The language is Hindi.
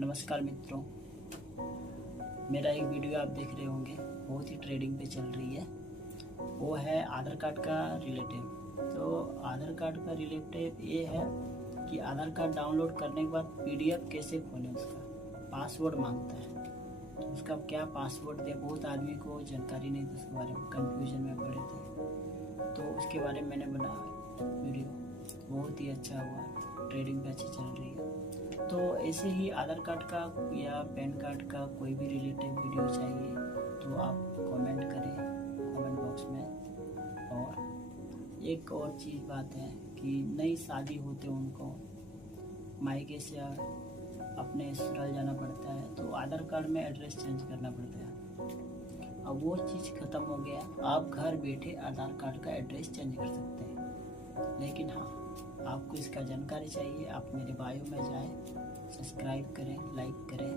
नमस्कार मित्रों, मेरा एक वीडियो आप देख रहे होंगे, बहुत ही ट्रेंडिंग पे चल रही है। वो है आधार कार्ड का रिलेटिव। तो आधार कार्ड का रिलेटिव ये है कि आधार कार्ड डाउनलोड करने के बाद पीडीएफ कैसे खोलें, उसका पासवर्ड मांगता है। तो उसका क्या पासवर्ड दें, बहुत आदमी को जानकारी नहीं थी, उसके बारे में कन्फ्यूजन में पड़े थे। तो उसके बारे में मैंने बनाया वीडियो, बहुत ही अच्छा हुआ, ट्रेडिंग पे अच्छी चल रही है। तो ऐसे ही आधार कार्ड का या पैन कार्ड का कोई भी रिलेटेड वीडियो चाहिए तो आप कमेंट करें कमेंट बॉक्स में। और एक और चीज़ बात है कि नई शादी होते उनको मायके से अपने ससुराल जाना पड़ता है, तो आधार कार्ड में एड्रेस चेंज करना पड़ता है। अब वो चीज़ ख़त्म हो गया, आप घर बैठे आधार कार्ड का एड्रेस चेंज कर सकते हैं। लेकिन हाँ, आपको इसका जानकारी चाहिए, आप मेरे बायो में जाएं, सब्सक्राइब करें, लाइक करें,